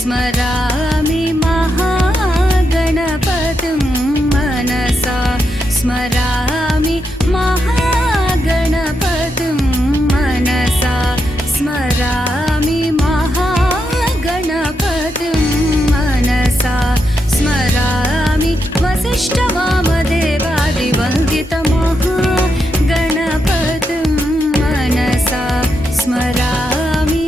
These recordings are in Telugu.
स्मरामि महागणपतिं मनसा स्मरामि महागणपतिं मनसा स्मरामि महागणपतिं मनसा स्मरामि वसिष्ठवामदेवादिवन्दितमहागणपतिं मनसा स्मरामि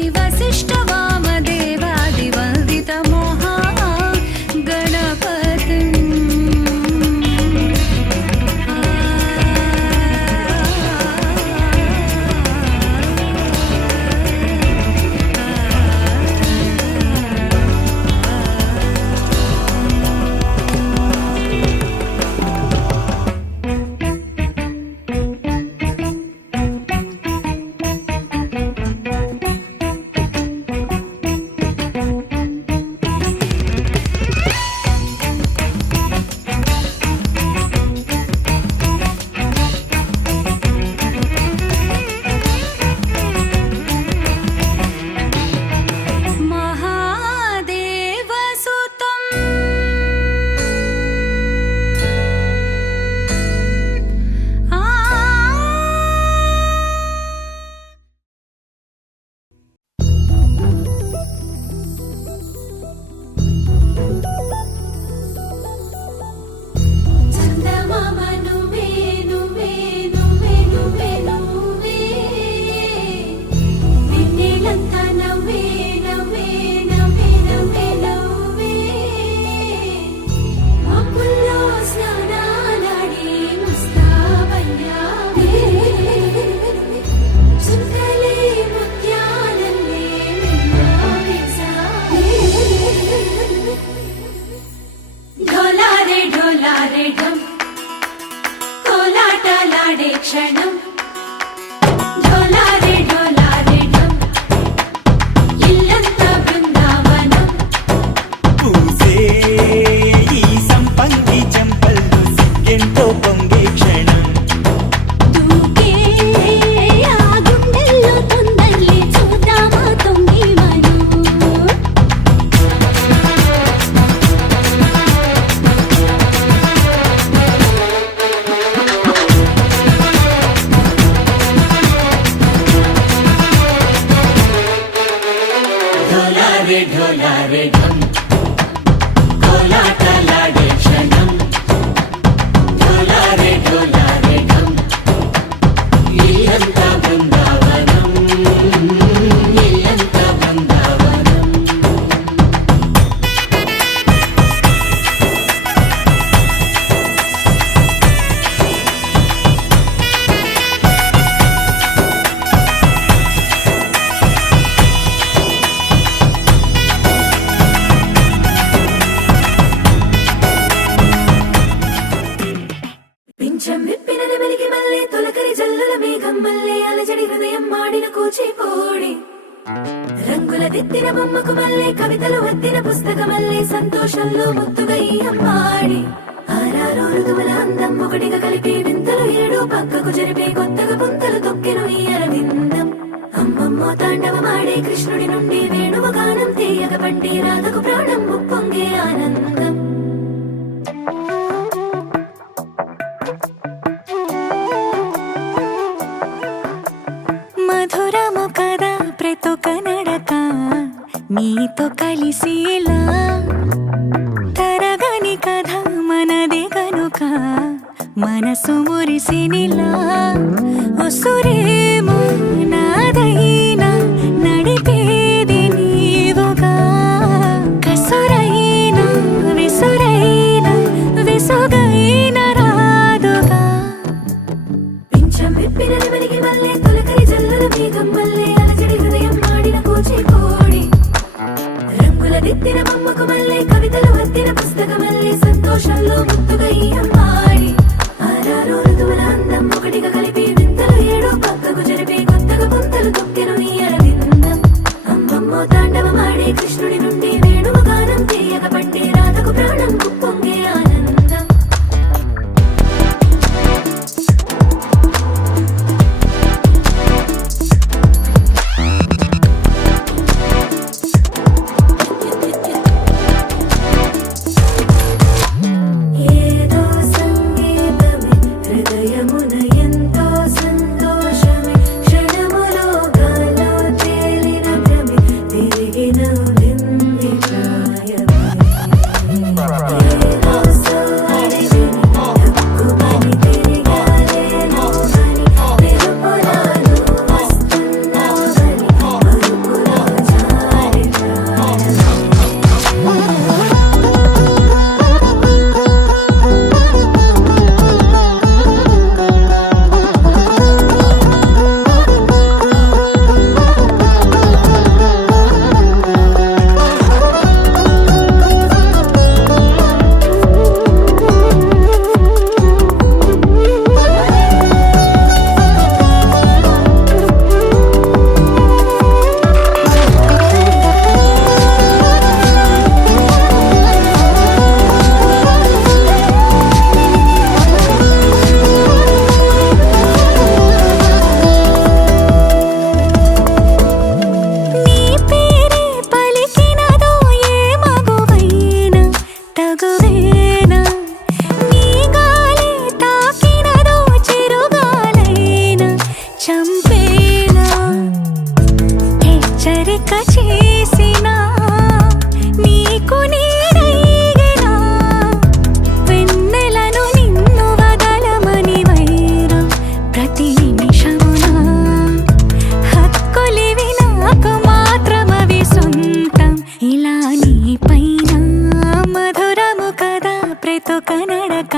మనసొక నడక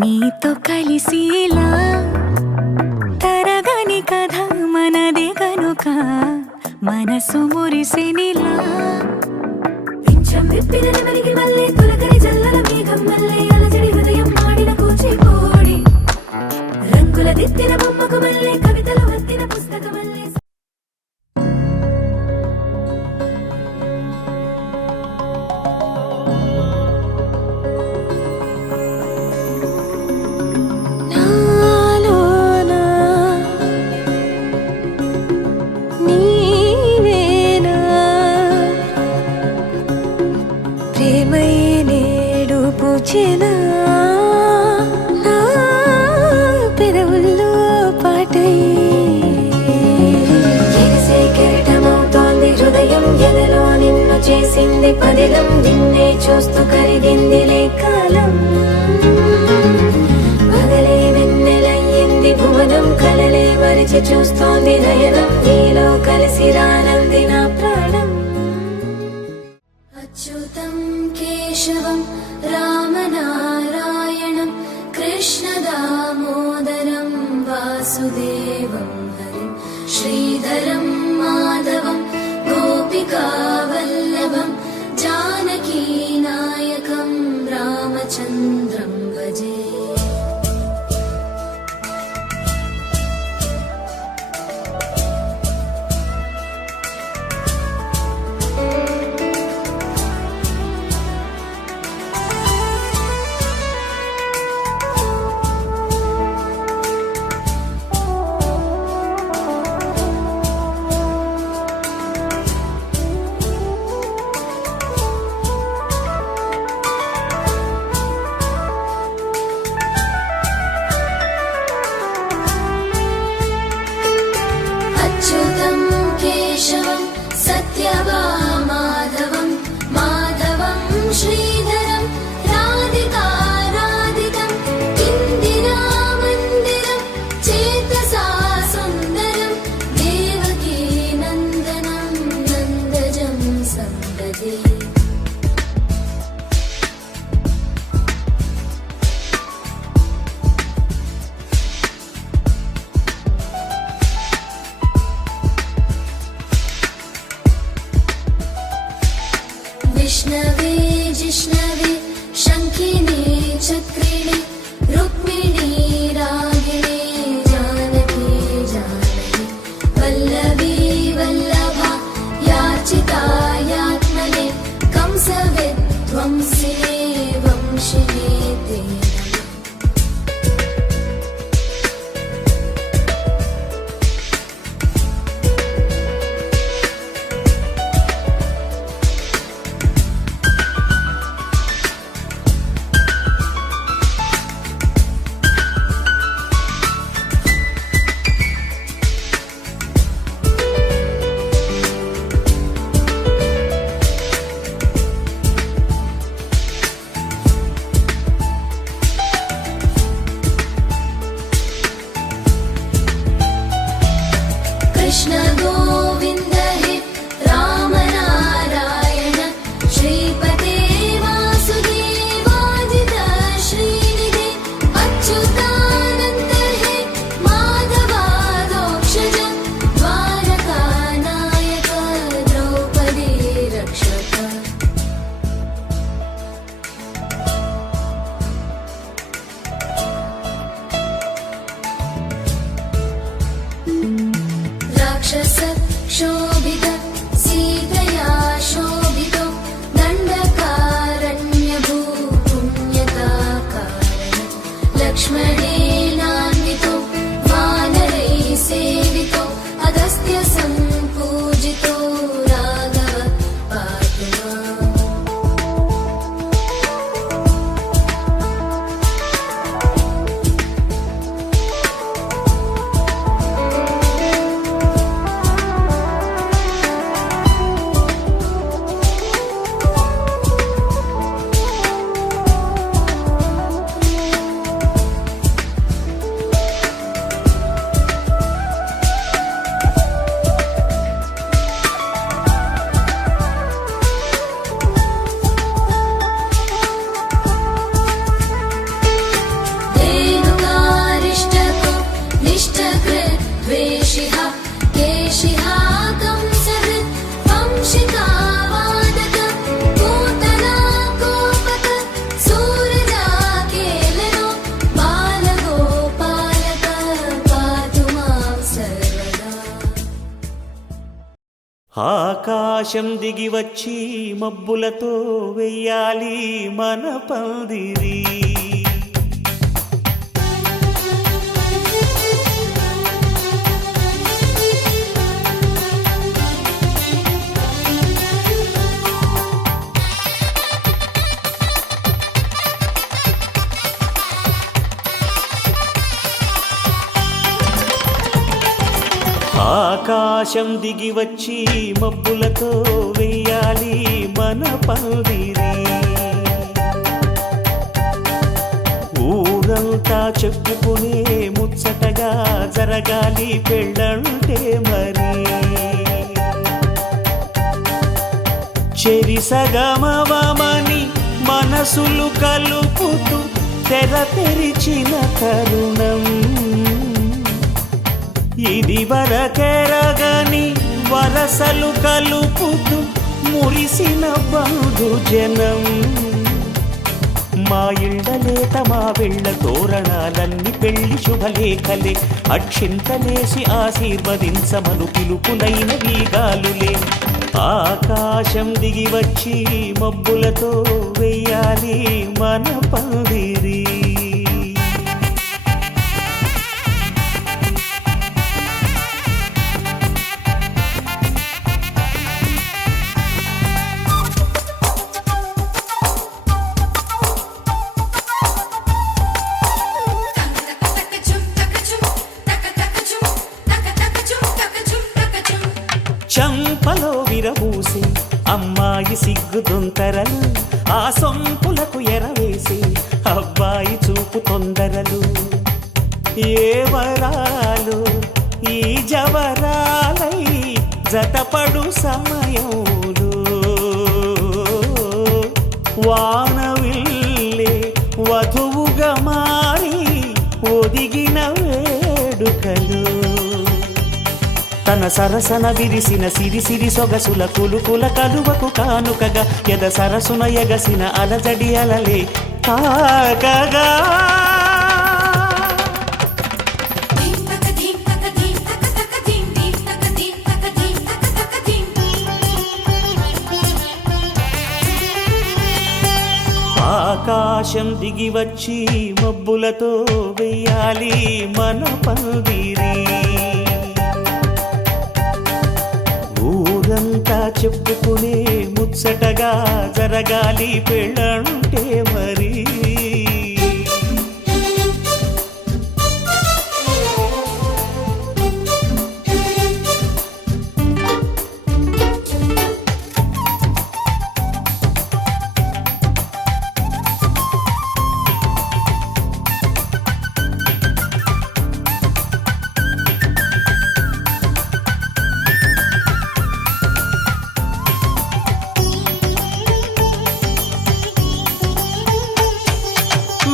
నీతో కలిసిలా తరగని కథ మనది కనుక మనసు మురిసెనిలా పింఛం విప్పిన నెమలికి మళ్ళీ తొలకరి జల్లల మేఘం మళ్ళీ అలజడి హృదయం మాడిన కూచిపూడి రంగుల దిద్దిన బొమ్మకు మళ్ళీ కవితలు వత్తిన పుస్తక మళ్ళీ పెదవుల్లో పాటై ఎగిసే కెరటమవుతోంది హృదయం ఎదలో నిన్ను చేసింది పదిలం నిన్నే చూస్తూ కరిగిందిలే కాలం పగలే వెన్నెలయ్యింది భువనం కలలే మరిచి చూస్తోంది నయనం నీలో కలిసి రానంది నా ప్రాణం అచ్యుతం కేశవం రామనారాయణం కృష్ణదామోదరం వాసుదేవం హరిం శ్రీధరం మాధవం గోపికావల్లభం జానకీనాయకం రామచంద్రం భజే అచ్యుతం కేశవం సత్యభామాధవం మాధవం శ్రీధరం రాధికారాధికం ఇందిరా మందిరం చేతసా సుందరం దేవకీ నందనం నందజం సందదే విష్ణవే జిష్ణవే శంఖినే చక్రిణే రుక్మిణీ రాగిణే జానకీ జానకి వల్లభీ వల్లభా యాచితాయాత్మనే కంస విధ్వంసినే వంశినే తే ఆకాశం దిగి వచ్చి మబ్బులతో వెయ్యాలి మన పందిరి. ఆకాశం దిగి వచ్చి మబ్బులతో వెయ్యాలి మన పందిరి. ఊరంతా చెప్పుకునే ముచ్చటగా జరగాలి పెళ్ళంటే మరి. చెరిసగమవమని మనసులు కలుపుతూ తెర తెరిచిన తరుణం. ఇది వరకెరగని వరసలు కలుపుతూ మురిసిన బంధుజనం. మా ఇళ్ళలేత మా వెళ్ళ తోరణాలన్నీ పెళ్లి శుభలేఖలే. అక్షింతలేసి ఆశీర్వదించమను పిలుపులైన వీగాలులే. ఆకాశం దిగి వచ్చి మబ్బులతో వెయ్యాలి మన పందిరి. చంపలో విరబూసి అమ్మాయి సిగ్గుదొంతరలు. ఆ సొంపులకు ఎరవేసి అబ్బాయి చూపు తొందరలు. ఏ వరాలు ఈ జవరాలై జతపడు సమయంలో. వానవిల్లే వధువుగా మారి ఒదిగిన వేడుకలు. తన సరసన విరిసిన సిరిసిరి సొగసుల కులుకుల కలువకు కానుకగా ఎద సరసున ఎగసిన అలజడి అలలే తాకగా. ఆకాశం దిగి వచ్చి మబ్బులతో వెయ్యాలి మన పందిరి. ఊరంతా చెప్పుకునే ముచ్చటగా జరగాలి పెళ్ళంటే మరి.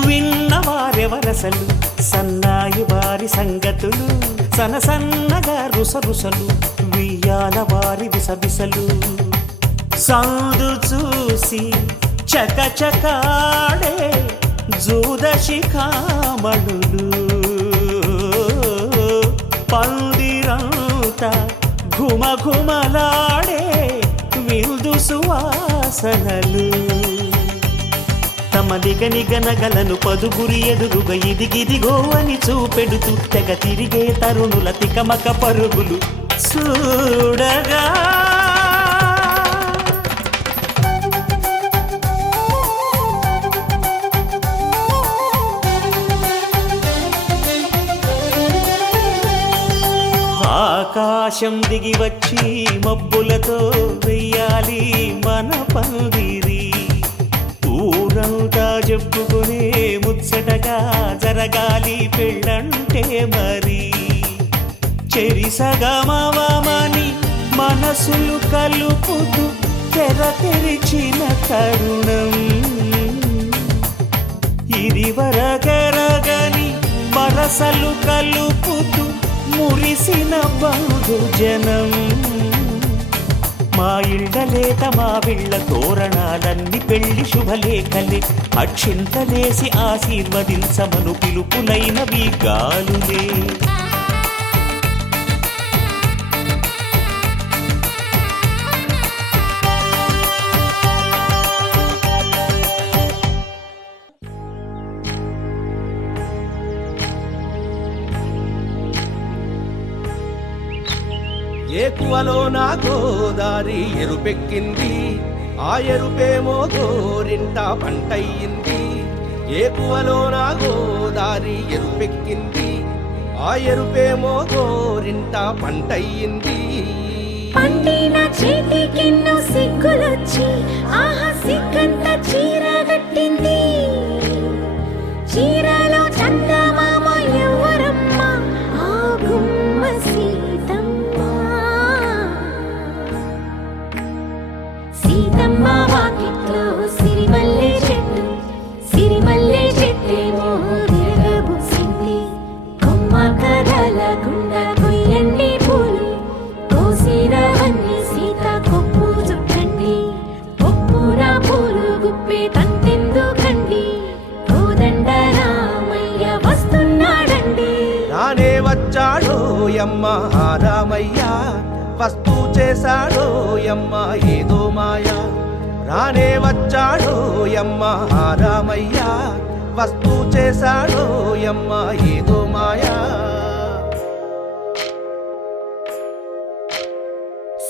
విన్నవారెవరసలు సన్నాయి వారి సంగతులు. సనసన్నగా రుసరుసలు వియ్యాల వారి విసవిసలు. సందు చూసి చకచకాడే జూదశిఖామణులు. పందిరంతా ఘుమఘుమలాడే విందు సువాసనలు. తమ నిగనిగనగలను పదుగురి ఎదురుగా ఇదిగిదిగో అని చూపెడుతూ తెగ తిరిగే తరుణుల తికమక పరుగులు చూడగా. ఆకాశం దిగి వచ్చి మబ్బులతో వెయ్యాలి మన పందిరి. ఊరంతా చెప్పుకునే ముచ్చటగా జరగాలి పెళ్ళంటే మరి. చెరిసగమవమని మనసులు కలుపుతూ తెర తెరిచిన తరుణం. ఇది వరకెరగని వరసలు కలుపుతూ మురిసిన బంధుజనం. మా ఇళ్ళలేత మా వీళ్ళ తోరణాలన్నీ పెళ్లి శుభలేఖలే. అక్షింతలేసి ఆశీర్వదించమను పిలుపులైనవి గాలులే. ఏకువలో నా గోదారి ఎరుపెక్కింది, ఆ ఎరుపేమో గోరింట పంటయ్యింది. ఏకువలో నా గోదారి ఎరుపెక్కింది, ఆ ఎరుపేమో గోరింట పంటయ్యింది. పండిన చేతికెన్నో సిగ్గులొచ్చి ఆహా సిగ్గంత చీర కట్టింది. చీరలో చందమామ ఎవరమ్మ, ఆ గుమ్మ సీతమ్మ. సీతమ్మ వాకిట్లో సిరిమల్లె చెట్టు, సిరిమల్లె చెట్టేమో విరగబూసింది. కొమ్మ కదలకుండా కొయ్యండి పూలు, కోసిరవన్నీ సీత కొప్పు చుట్టండి. కొప్పున పూలు గుప్పే తంతెందుకండి, కోదండ రామయ్య వస్తున్నాడండి. రానే వచ్చాడో యమ్మ రామయ్య, వస్తూ చేశాడో యమ్మ ఏదో మాయా. రానే వచ్చాడో యమ్మ రామయ్య, వస్తూ చేశాడో యమ్మ ఏదో మాయా.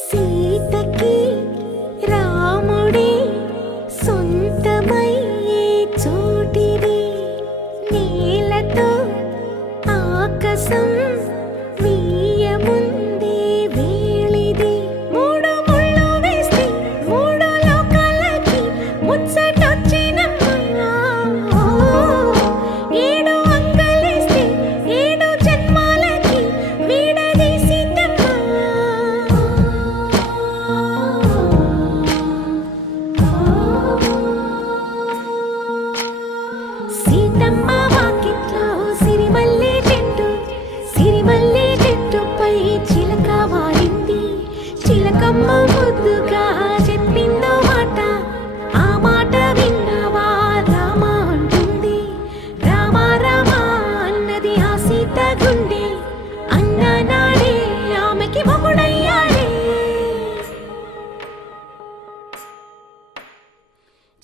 సీతకి రాముడే సొంతమయ్యే చోటిది, నేలతో ఆకాశం వీయముందే వేళిది. మూడు ముళ్ళు వేస్తే మూడు లోకాలకి ముచ్చటొచ్చినమ్మా. ఏడు అంగలేస్తే ఏడు జన్మాలకి వీడదీసిందమ్మా. సీతమ్మ వాకిట్లో సిరిమల్లె చెట్టు, సిరిమల్లె చెట్టుపై చిలక వాలింది. చిలకమ్మ ముద్దుగా చెప్పిందో మాట, ఆ మాట విన్నవా రామ అంటుంది. రామ రామ అన్నది ఆ సీత గుండె, అన్న నాడే ఆమెకి మొగుడయ్యాడే.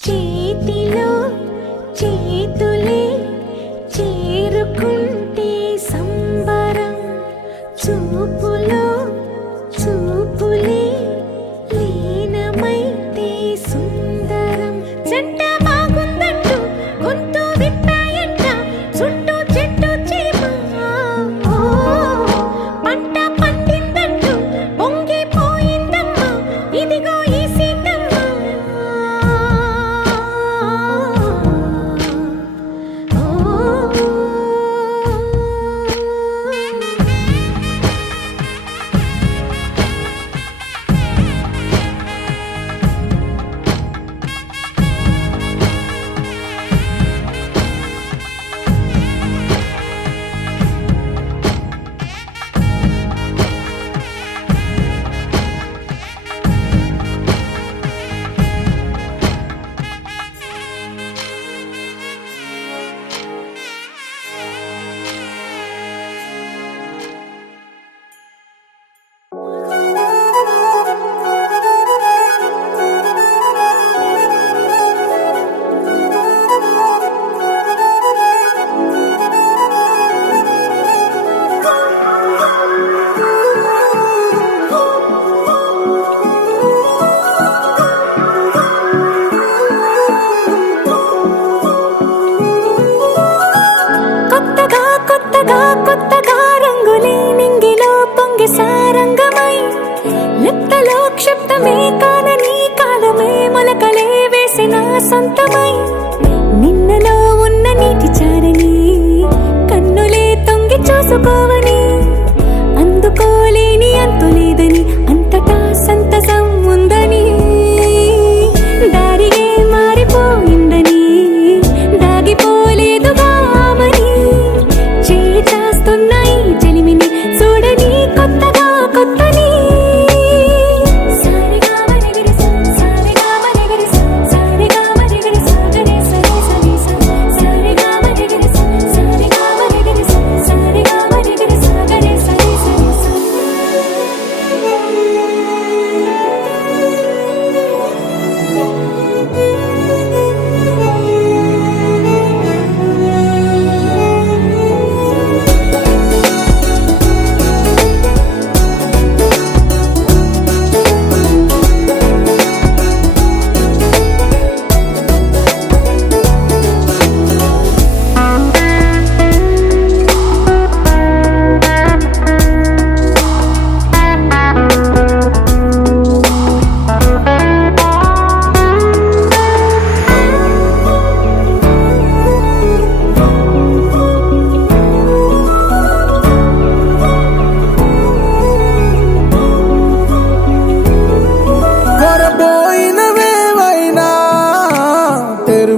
చేతిలో చేతులే చేరుకుంటే సంబరం, చూపులో చూపులే లీనమైతే సుందరం. జంట బాగుందంటూ గొంతు విప్పాయంట చుట్టూ చెట్టు చీమ. పంట పండిందంటూ పొంగిపోయిందమ్మా, ఇదిగో ఈ సీతమ్మ. కొత్తగా కొత్తగా కొత్తగా రంగులే నింగిలో పొంగి సారంగమై, లిప్తలో క్షిప్తమే కాదని కాలమే మొలకలే వేసిన సొంతమై. నిన్నలో ఉన్న నీటి చారని కన్నులే తొంగి చూసుకోవని, అందుకోలేని అంతు లేదని అంతటా సంతసం ఉందని. దారిగే మారిపోయిందని దాగిపోలేదుగా ఆమని, చేస్తాస్తున్నాయి జలిమిని చూడని కొత్తగా కొత్తని. సారిగా మరిగిరిస, సారిగా మరిగిరిస, సారిగా మరిగిరిస, గరే సరి సరి స. సారిగా మరిగిరిస, సారిగా మరిగిరిస, సారిగా మరిగిరిస, గరే సరి సరి స.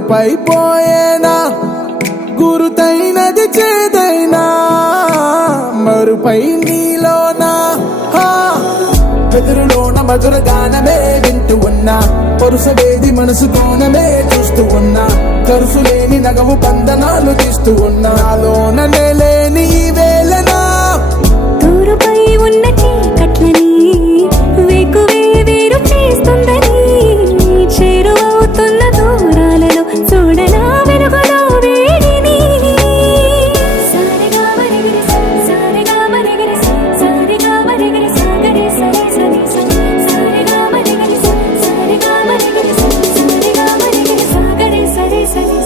మరుపైపోయేనా గురుతైనది చేదైనా మరుపై నీలోనా వెదురులోన మధుర గానమే వింటూ ఉన్నా పరుసవేది మనసు కోణమే చూస్తూ ఉన్నా కరుసు లేని నగవు బంధనాలు తీస్తూ ఉన్నా నాలోన లేని ఈ వేళనా తూరుపై ఉన్న చీకట్లని వేకువే వేరు చేస్తుందని చేరువవుతున్న దూరాలలో చూడనా వెలుగులో వేడిని సారెగా మరిగిరి సారెగా మరిగిరి సారెగా మరిగిరి సాగరి సరి సరి సారెగా మరిగిరి సారెగా మరిగిరి సారెగా మరిగిరి సాగరి సరి సరి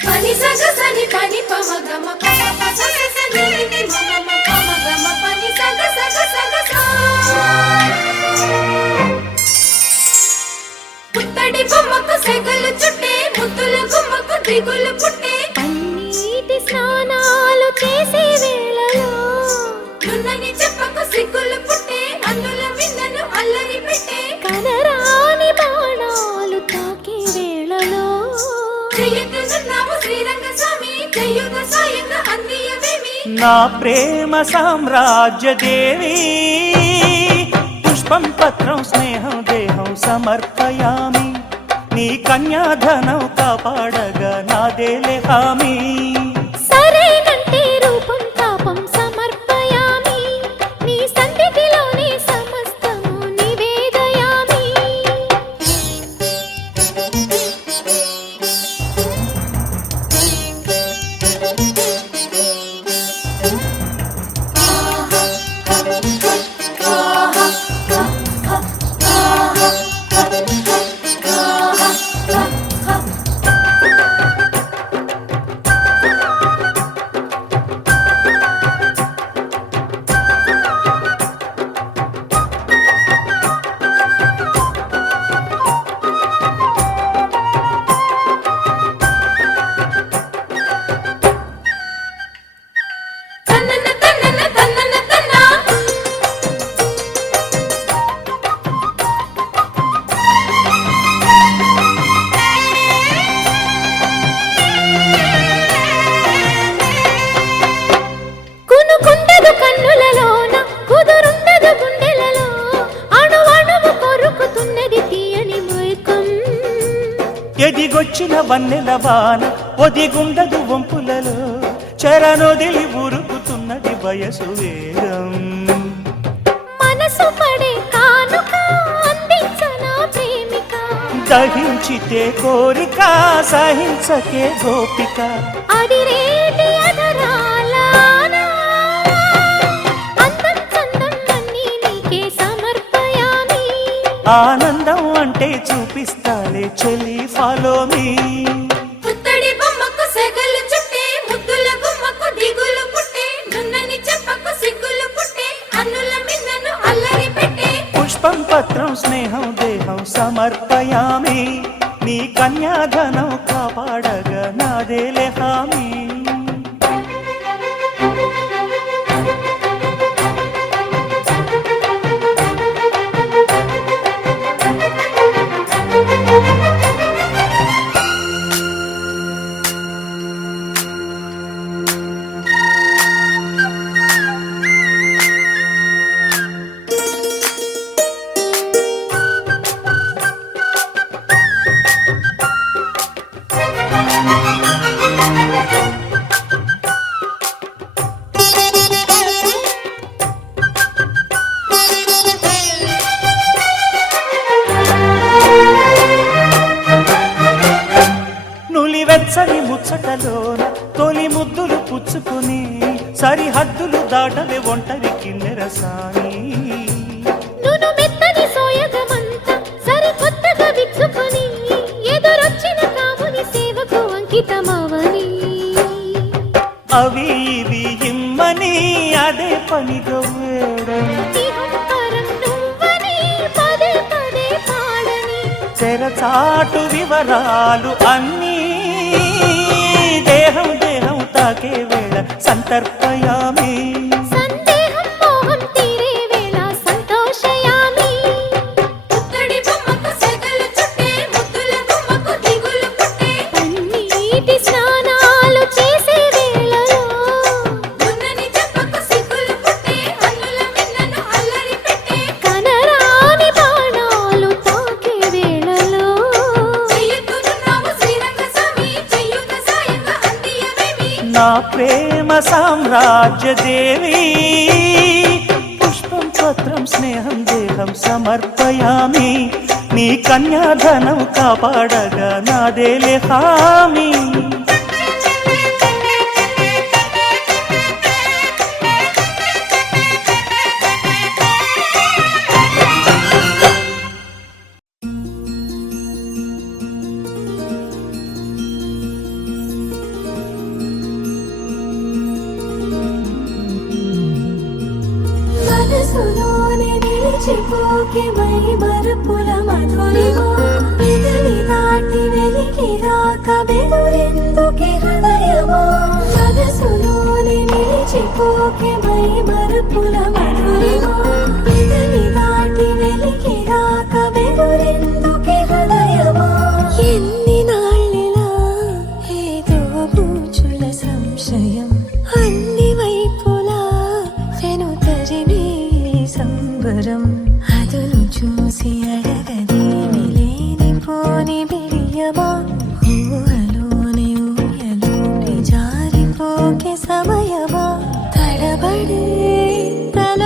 pani saga sani pani pama gama pama pama sa sa ni ni mama pama gama pani saga saga saga sa పుత్తడి బొమ్మకు సెగలు చుట్టే ముద్దుల గుమ్మకు దిగులు పుట్టే పన్నీటి స్నానాలు చేసే వేళలో నున్నని చెప్పకు సిగ్గులు పుట్టే అందుల విన్నను అల్లరి పెట్టే కనరాని బాణాలు తాకే వేళలో చెయ్యెత్తుతున్నాము శ్రీరంగ స్వామి చెయ్యుత సాయంగా అందియవేమి నా ప్రేమ సామ్రాజ్య దేవి పుష్పం పత్రం స్నేహం దేహం సమర్పయామి నీ కన్యాధనం కాపాడగా నాదేలే హామీ సరేనంటే రూపం తాపం సమర్పయామి నీ సన్నిధిలోనే సమస్తము నివేదయామి తన్నన తన్నన తన్నన తన్నా కునుకుండదు కన్నులలోన కుదురుండదు గుండెలలో అణువణువు కొరుకుతున్నది తీయని మైకం ఎదిగొచ్చిన వన్నెల వాన ఒదిగుండదు వంపులలో చరణొదిలి ఉరుకుతున్నది వయసు వేగం మనసు పడే కానుక అందించనా ప్రేమిక దహించితే కోరిక సహించకే గోపిక అదిరేటి అధరాల అందం చందం అన్నీ నీకే సమర్పయామి ఆనందం అంటే చూపిస్తాలే చెలి ఫాలో మీ పుత్తడి బొమ్మకు సెగలు చుట్టే ముద్దుల గుమ్మకు దిగులు పుట్టే నున్నని చెప్పకు సిగ్గులు పుట్టే అన్నుల మిన్నను అల్లరి పెట్టే పుష్పం పత్రం స్నేహం దేహం సమర్పయామి నీ కన్యాధనం కాపాడగా నాదేలే హామీ సరిహద్దులు దాటవే ఒంటరి కిన్నెర సాని నును మెత్తని సోయగమంతా సరికొత్తగా విచ్చుకొని ఎదురొచ్చిన కాముని సేవకు అంకితమవని అవి ఇవి ఇమ్మని అదే పనిగా వేడని ఇహంకారం నువ్వని పదే పదే పాడని తెరచాటు వివరాలు అన్నీ దేహం దేహం తాకే వేళ సంతర్పయామి సందేహం మోహం తీరే వేళ సంతోషయామి పుత్తడి బొమ్మకు సెగలు చుట్టే ముద్దుల గుమ్మకు దిగులు పుట్టే పన్నీటి స్నానాలు చేసే వేళలో దున్నని చెప్పకు సిగ్గులు పుట్టే అన్నుల మిన్నను అల్లరి పెట్టే కనరాని బాణాలు తాకే వేళలో చెయ్యొద్దునున్నావు శ్రీరంగ స్వామి చెయ్యుత సాయంగా అందియవేమి నా ప్రేమ సామ్రాజ్య దేవి పుష్పం పత్రం స్నేహం దేహం సమర్పయామి నీ కన్యాధనం కాపాడగా నాదేలే హామీ మనసులోనే నిలిచిపోకే మై మరుపుల మధురిమో పెదవి దాటి వెలికి రాక బెదురెందుకే హృదయమో మనసులోనే నిలిచిపోకే మై మరుపుల మధురిమో పెదవి దాటి వెలికి రాక బెదురెందుకే హృదయమో ఎన్ని నాళ్ళిలా ఏదో బూచుల సంశయం అన్ని వైపులా వెనుతరిమే సంబరం అదును చూసి అడగదేమి లేనిపోని బిడియమా ఊహలోని ఊయలోని జారిపోకే సమయమా తడబడే తల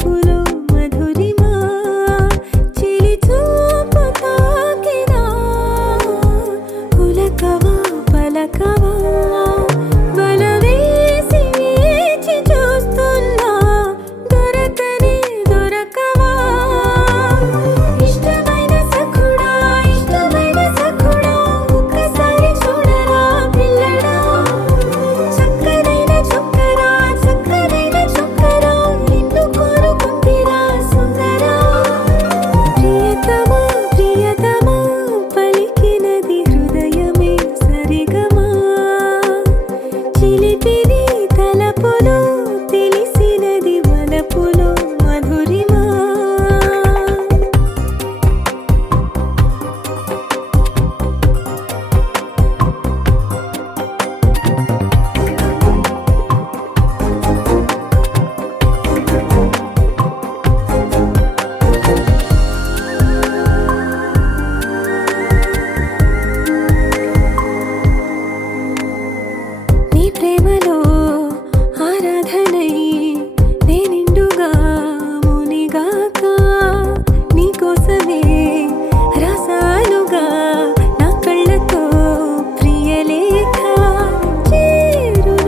తలపులో మధురిమా చిలి చూపు తాకినా ఉలకవా పలకవా బలవేసి వేచి చూస్తున్నా దొరకనే దొరకవా ఇష్టమైన సఖుడా ఒక్కసారి చూడరా పిల్లడా చక్కనైన చుక్కరా నిన్ను కోరుకుందిరా సుందరా ప్రియతమా పలికినది హృదయమే సరిగమా చిలిపిది తలపులో తెలిసినది వలపులో మధురిమా నీ ప్రేమలో ఆరాధనై నేనిండుగా మునిగాక నీకోసమే రాసానుగా నా కళ్ళతో ప్రియలేఖ చేరదో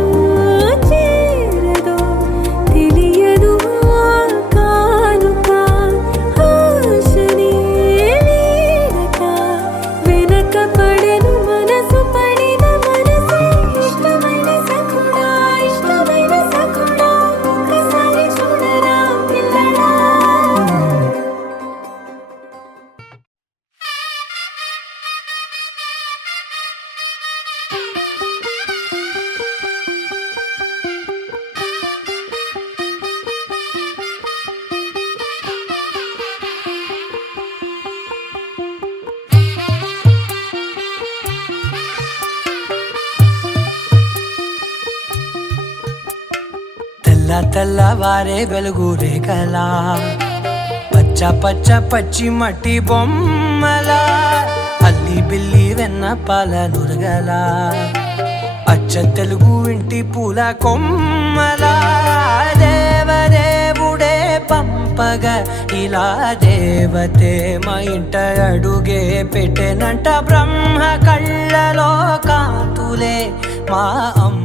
తెలియదు కానుక ఆశనే వీడక వెనక పడెను మనసు పడిన మనసు ఇష్టమైన సఖుడా ఒక్కసారి చూడరా పిల్లడా తెల్లవారే వెలుగు రేఖలా పచ్చి మట్టి బొమ్మలా అల్లి బిల్లి వెన్న పాల నురగలా అచ్చ తెలుగు ఇంటి పూల కొమ్మలా దేవదేవుడే పంపగా ఇలా దేవతే మా ఇంట అడుగే పెట్టెనంట బ్రహ్మ కళ్ళలో కాంతులే మా అమ్మ